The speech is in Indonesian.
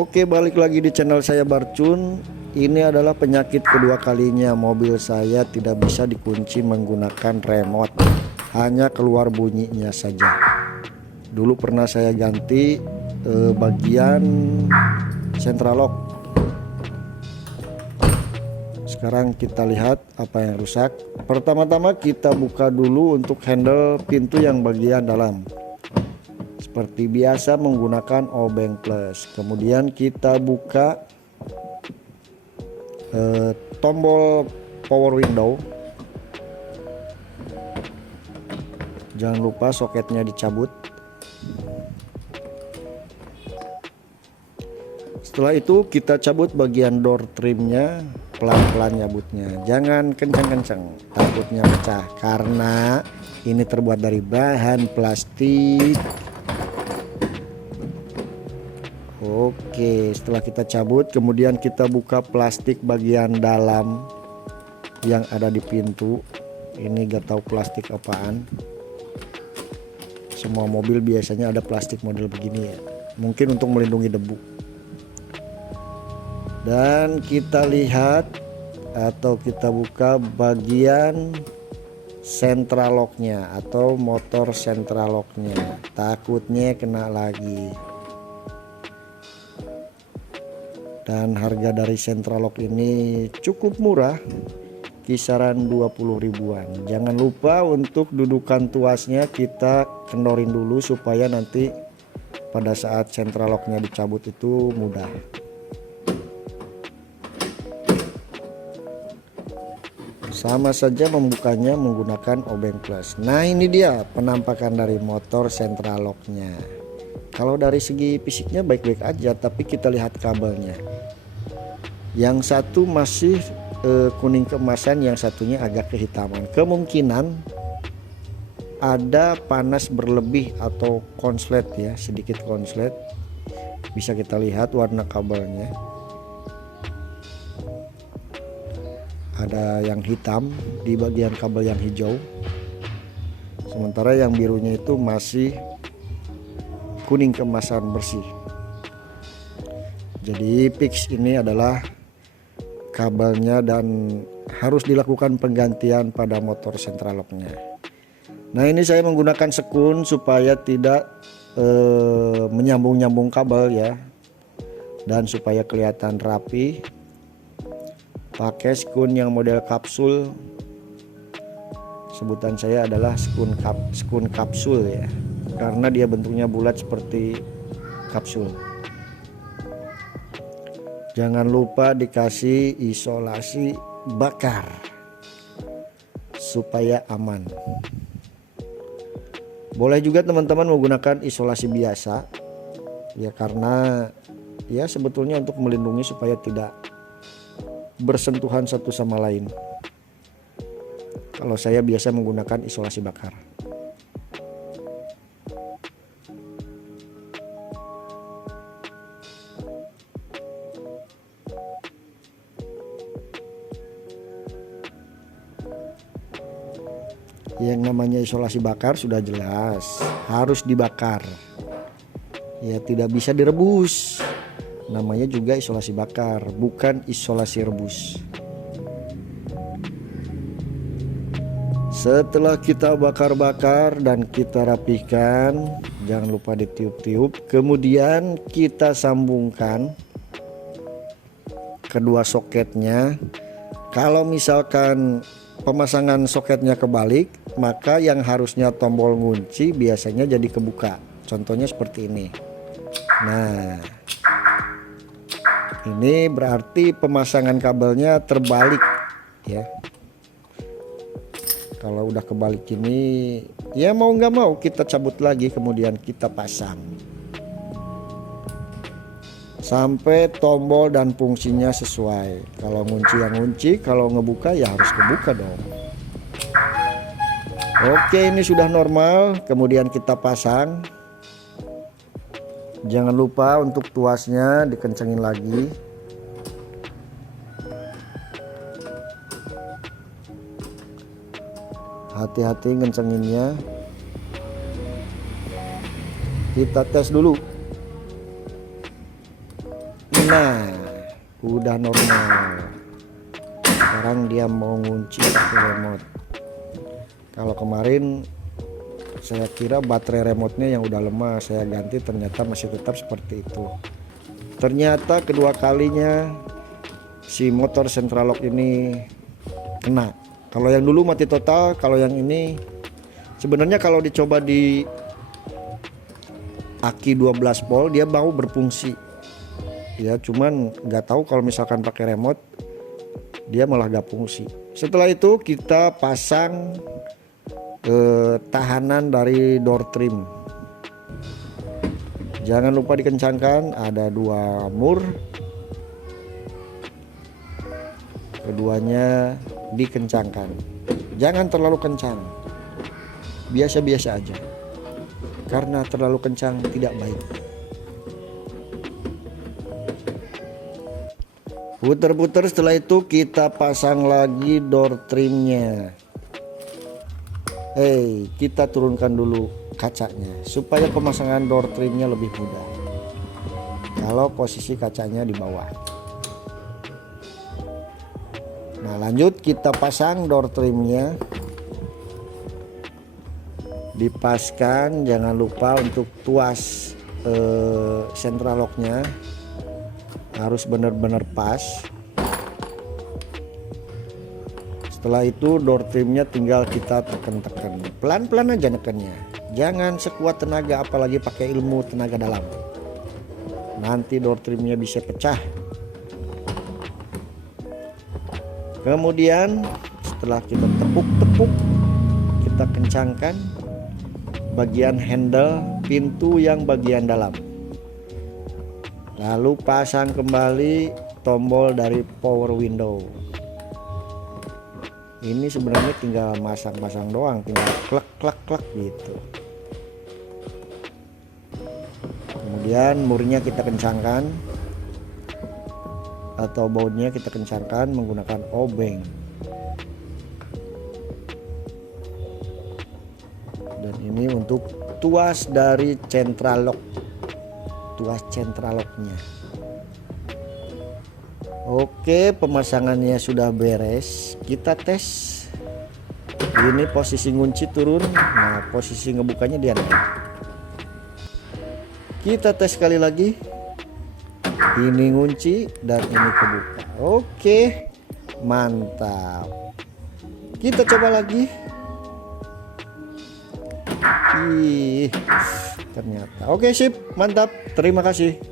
Oke, balik lagi di channel saya Barcun. Ini adalah penyakit kedua kalinya mobil saya tidak bisa dikunci menggunakan remote, hanya keluar bunyinya saja. Dulu pernah saya ganti bagian central lock. Sekarang kita lihat apa yang rusak. Pertama-tama kita buka dulu untuk handle pintu yang bagian dalam. Seperti biasa menggunakan obeng plus. Kemudian kita buka tombol power window. Jangan lupa soketnya dicabut. Setelah itu kita cabut bagian door trimnya, pelan-pelan nyabutnya. Jangan kencang-kencang, takutnya pecah karena ini terbuat dari bahan plastik. Oke, setelah kita cabut, kemudian kita buka plastik bagian dalam yang ada di pintu. Ini gak tahu plastik apaan. Semua mobil biasanya ada plastik model begini ya. Mungkin untuk melindungi debu. Dan kita lihat atau kita buka bagian central locknya atau motor central locknya. Takutnya kena lagi. Dan harga dari central lock ini cukup murah, kisaran 20 ribuan. Jangan lupa untuk dudukan tuasnya kita kendorin dulu supaya nanti pada saat central locknya dicabut itu mudah. Sama saja membukanya menggunakan obeng plus. Nah, ini dia penampakan dari motor central locknya. Kalau dari segi fisiknya baik-baik aja, tapi kita lihat kabelnya. Yang satu masih kuning keemasan, yang satunya agak kehitaman. Kemungkinan ada panas berlebih atau konslet ya, sedikit konslet. Bisa kita lihat warna kabelnya. Ada yang hitam di bagian kabel yang hijau. Sementara yang birunya itu masih kuning keemasan bersih. Jadi fix ini adalah kabelnya dan harus dilakukan penggantian pada motor central locknya. Nah, ini saya menggunakan sekun supaya tidak menyambung-nyambung kabel ya, dan supaya kelihatan rapi. Pakai sekun yang model kapsul. Sebutan saya adalah sekun kapsul ya, karena dia bentuknya bulat seperti kapsul. Jangan lupa dikasih isolasi bakar supaya aman. Boleh juga teman-teman menggunakan isolasi biasa ya, karena ya sebetulnya untuk melindungi supaya tidak bersentuhan satu sama lain. Kalau saya biasa menggunakan isolasi bakar. Yang namanya isolasi bakar sudah jelas harus dibakar ya, tidak bisa direbus. Namanya juga isolasi bakar, bukan isolasi rebus. Setelah kita bakar-bakar dan kita rapihkan, jangan lupa ditiup-tiup. Kemudian kita sambungkan kedua soketnya. Kalau misalkan pemasangan soketnya kebalik, maka yang harusnya tombol ngunci biasanya jadi kebuka. Contohnya seperti ini. Nah, ini berarti pemasangan kabelnya terbalik ya. Kalau udah kebalik ini ya mau nggak mau kita cabut lagi, kemudian kita pasang sampai tombol dan fungsinya sesuai. Kalau ngunci yang ngunci, kalau ngebuka ya harus kebuka dong. Oke, ini sudah normal. Kemudian kita pasang. Jangan lupa untuk tuasnya dikencengin lagi. Hati-hati ngencenginnya. Kita tes dulu. Nah, udah normal. Sekarang dia mau ngunci pakai remote. Kalau kemarin saya kira baterai remote-nya yang udah lemah, saya ganti, ternyata masih tetap seperti itu. Ternyata kedua kalinya si motor central lock ini kena. Kalau yang dulu mati total, kalau yang ini sebenarnya kalau dicoba di aki 12 volt dia mau berfungsi. Ya cuman nggak tahu kalau misalkan pakai remote dia malah gak fungsi. Setelah itu kita pasang tahanan dari door trim. Jangan lupa dikencangkan, ada 2 mur, keduanya dikencangkan. Jangan terlalu kencang, biasa-biasa aja, karena terlalu kencang tidak baik. Puter-puter, setelah itu kita pasang lagi door trimnya. Kita turunkan dulu kacanya supaya pemasangan door trimnya lebih mudah kalau posisi kacanya di bawah. Nah lanjut kita pasang door trimnya, dipaskan. Jangan lupa untuk tuas central locknya harus benar-benar pas. Setelah itu door trimnya tinggal kita tekan-tekan, pelan-pelan aja nekennya, jangan sekuat tenaga, apalagi pakai ilmu tenaga dalam, nanti door trimnya bisa pecah. Kemudian setelah kita tepuk-tepuk, kita kencangkan bagian handle pintu yang bagian dalam, lalu pasang kembali tombol dari power window. Ini sebenarnya tinggal masang-masang doang, tinggal klak gitu. Kemudian murnya kita kencangkan atau bautnya kita kencangkan menggunakan obeng. Dan ini untuk tuas dari central lock, tuas central locknya. Oke, pemasangannya sudah beres. Kita tes. Ini posisi ngunci turun. Nah, posisi ngebukanya dia naik. Kita tes sekali lagi. Ini ngunci dan ini kebuka. Oke, mantap. Kita coba lagi. Ternyata. Oke, sip, mantap. Terima kasih.